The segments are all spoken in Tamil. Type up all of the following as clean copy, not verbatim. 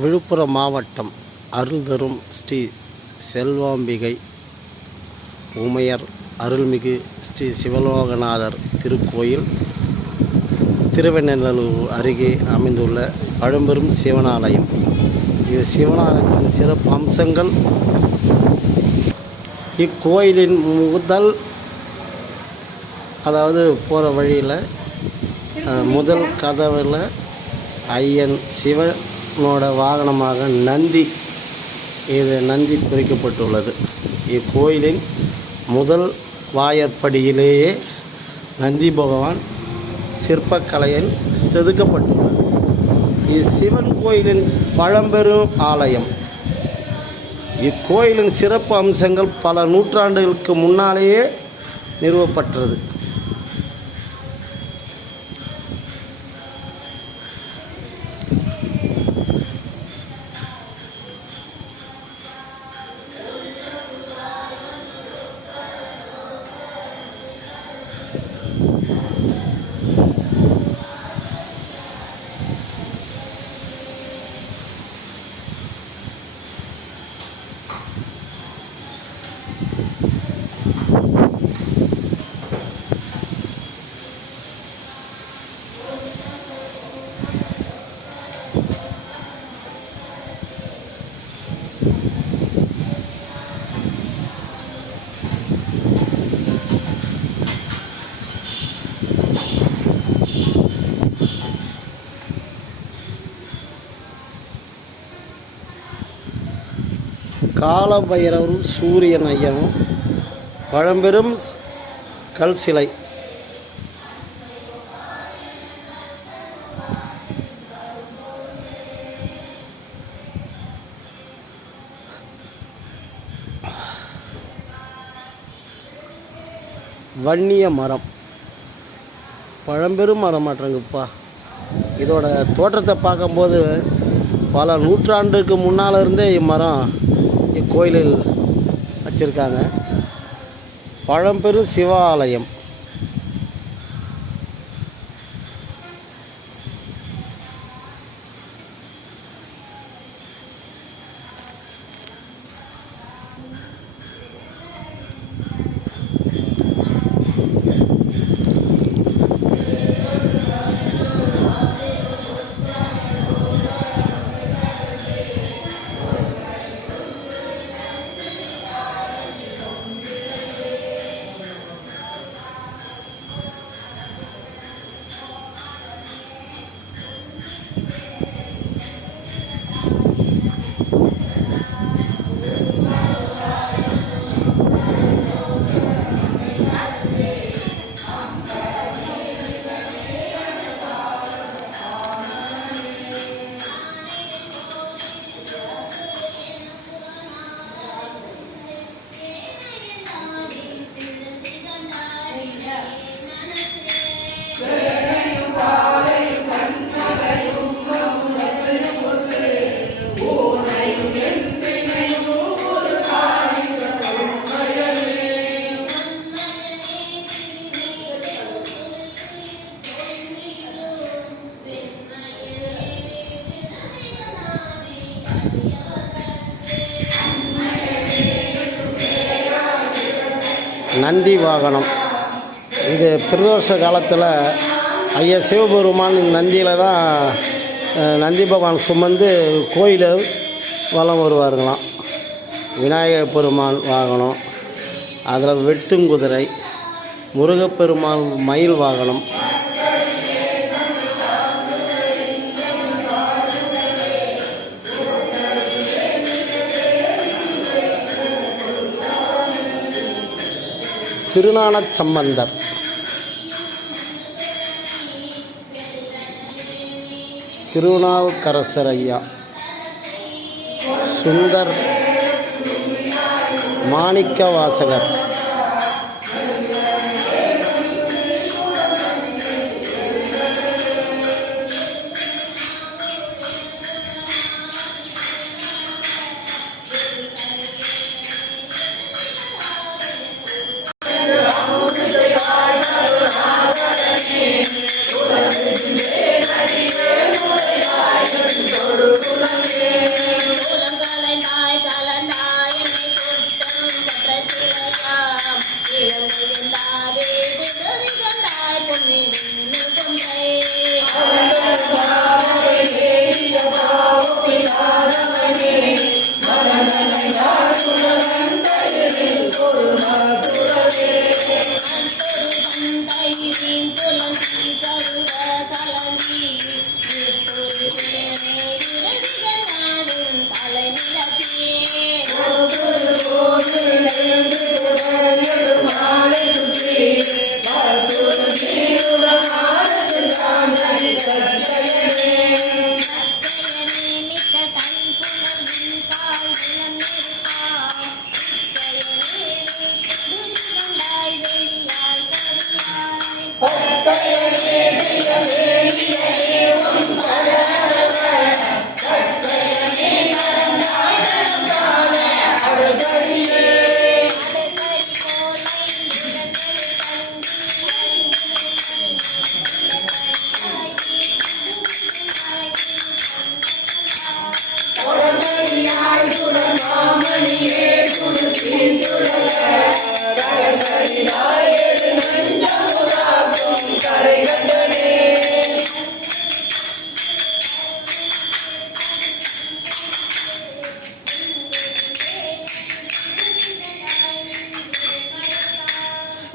விழுப்புரம் மாவட்டம் அருள்தரும் ஸ்ரீ செல்வாம்பிகை உமையர் அருள்மிகு ஸ்ரீ சிவலோகநாதர் திருக்கோயில் திருவெண்ணநல்லூர் அருகே அமைந்துள்ள பழம்பெரும் சிவனாலயம். இது சிவனாலயத்தின் சிறப்பு அம்சங்கள். இக்கோயிலின் போகிற வழியில் முதல் கதவில் ஐயன் சிவனோட வாகனமாக நந்தி பொறிக்கப்பட்டுள்ளது. இக்கோயிலின் முதல் வாயற்படியிலேயே நந்தி பகவான் சிற்பக்கலையில் செதுக்கப்பட்டுள்ளது. இது சிவன் கோயிலின் பழம்பெரும் ஆலயம். இக்கோயிலின் சிறப்பு அம்சங்கள் பல நூற்றாண்டுகளுக்கு முன்னாலேயே நிறுவப்பட்டது. காலபைரவரும் சூரியன் ஐயனும் பழம்பெரும் கல் சிலை. வன்னிய மரம், பழம்பெரும் மரம் மாற்றங்கப்பா. இதோட தோற்றத்தை பார்க்கும்போது பல நூற்றாண்டுக்கு முன்னால் இருந்தே இம்மரம் இக்கோயிலில் வச்சுருக்காங்க. பழம்பெரும் சிவாலயம். நந்தி வாகனம். இது பிரதோஷ காலத்தில் ஐயா சிவபெருமான் நந்தியில் தான் நந்தி பகவான் சுமந்து கோயிலை வலம் வருவாருங்களாம். விநாயகர் பெருமான் வாகனம், அதில் வெட்டுங்குதிரை, முருகப்பெருமான் மயில் வாகனம், திருஞானச் சம்பந்தர், திருநாவுக்கரசர் ஐயா, சுந்தர், மாணிக்க வாசகர்,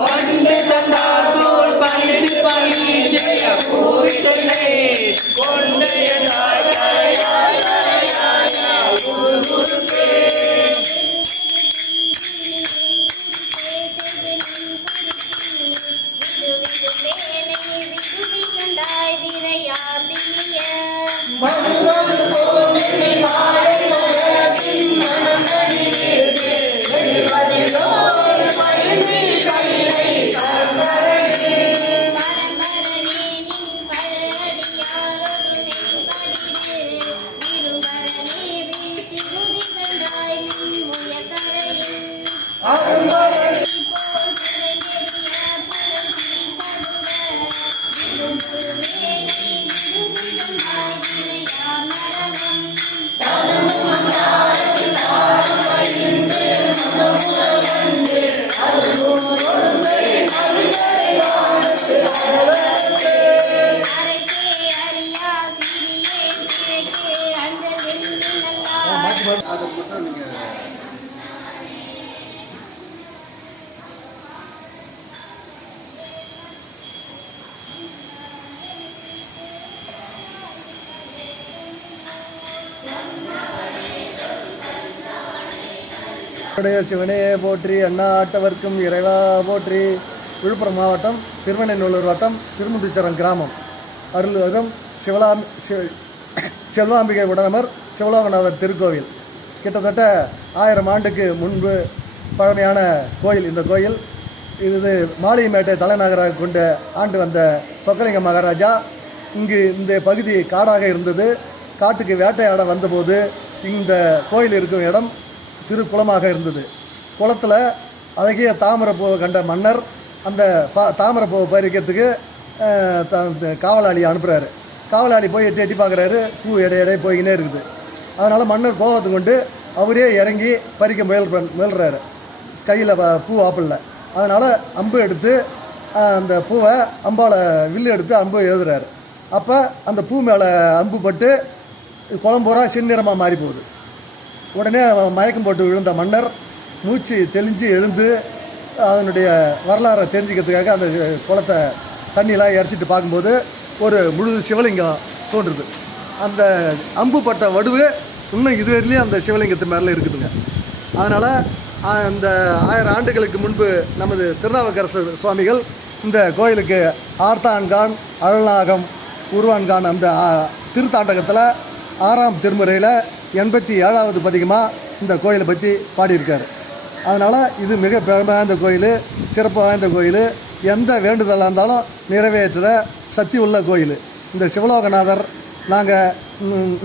பண்டு தந்தார் போல் பணிந்து பணி செய்ய பூவித்தனை கொண்டையதாய் சிவனையே போற்றி அண்ணா ஆட்டவர்க்கும் இறைவா போற்றி. விழுப்புரம் மாவட்டம் திருவண்ணூர் வட்டம் திருமுண்டிச்சரம் கிராமம் அருள்வரும் செல்வாம்பிகை உடனமர் சிவலோகநாதர் திருக்கோவில். கிட்டத்தட்ட 1000 ஆண்டுக்கு முன்பு பழமையான கோயில். இந்த கோயில் இது மாளிகைமேட்டை தலைநகராக கொண்டு ஆண்டு வந்த சொக்கலிங்க மகாராஜா இங்கு இந்த பகுதி காடாக இருந்தது. காட்டுக்கு வேட்டையாட வந்தபோது இந்த கோயில் இருக்கும் இடம் திருக்குளமாக இருந்தது. குளத்தில் அழகிய தாமரைப்பூவை கண்ட மன்னர் அந்த தாமரைப்பூவை பறிக்கிறதுக்கு காவலாளி அனுப்புகிறாரு. காவலாளி போய் எட்டி பார்க்குறாரு, பூ இடையே போய்கினே இருக்குது. அதனால் மன்னர் கோபத்தை கொண்டு அவரே இறங்கி பறிக்க முயல்றாரு. கையில் பூ ஆப்பிடல. அதனால் அம்பு எடுத்து அந்த பூவை அம்பால் வில்லு எடுத்து அம்பு எழுதுறாரு. அப்போ அந்த பூ மேலே அம்பு பட்டு குளம்பூரா செந்நிறமாக மாறி போகுது. உடனே மயக்கம் போட்டு விழுந்த மன்னர் மூச்சு தெளிஞ்சு எழுந்து அதனுடைய வரலாறை தெரிஞ்சுக்கிறதுக்காக அந்த குளத்தை தண்ணியெலாம் இறச்சிட்டு பார்க்கும்போது ஒரு முழு சிவலிங்கம் தோன்றுது. அந்த அம்பு பட்ட வடுவு இன்னும் இதுவரையிலையும் அந்த சிவலிங்கத்து மேலே இருக்குதுங்க. அதனால் அந்த 1000 ஆண்டுகளுக்கு முன்பு நமது திருநாவுக்கரசர் சுவாமிகள் இந்த கோயிலுக்கு ஆர்த்தான்கான் அருள்நாகம் உருவான்கான் அந்த திருத்தாண்டகத்தில் 6ஆம் திருமுறையில் 87வது பதிகமாக இந்த கோயிலை பற்றி பாடியிருக்காரு. அதனால் இது மிக பெருமை வாய்ந்த கோயில், சிறப்பு வாய்ந்த கோயில். எந்த வேண்டுதலாக இருந்தாலும் நிறைவேற்ற சக்தி உள்ள கோயில். இந்த சிவலோகநாதர் நாங்கள்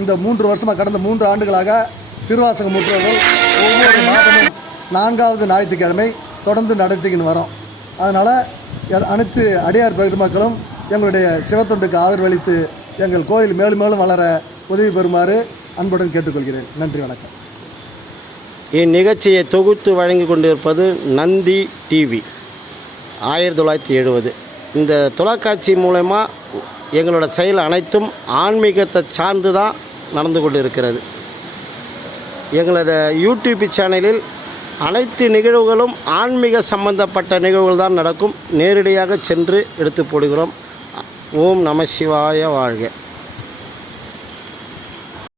இந்த 3 வருஷமாக கடந்த 3 ஆண்டுகளாக திருவாசக முற்றோர்கள் ஒவ்வொரு மாதமும் 4வது ஞாயிற்றுக்கிழமை தொடர்ந்து நடத்திக்கின்னு வரோம். அதனால் அனைத்து அடியார் பெருமக்களும் எங்களுடைய சிவத்தொண்டுக்கு ஆதரவளித்து எங்கள் கோயில் மேலும் மேலும் வளர உதவி பெறுமாறு அன்புடன் கேட்டுக்கொள்கிறேன். நன்றி, வணக்கம். இந்நிகழ்ச்சியை தொகுத்து வழங்கி கொண்டிருப்பது நந்தி டிவி 1970. இந்த தொலைக்காட்சி மூலமா எங்களோட செயல் அனைத்தும் ஆன்மீகத்தை சார்ந்து தான் நடந்து கொண்டு இருக்கிறது. எங்களது யூடியூப் சேனலில் அனைத்து நிகழ்வுகளும் ஆன்மீக சம்பந்தப்பட்ட நிகழ்வுகள் தான் நடக்கும். நேரடியாக சென்று எடுத்து போடுகிறோம். ஓம் நம சிவாய வாழ்க.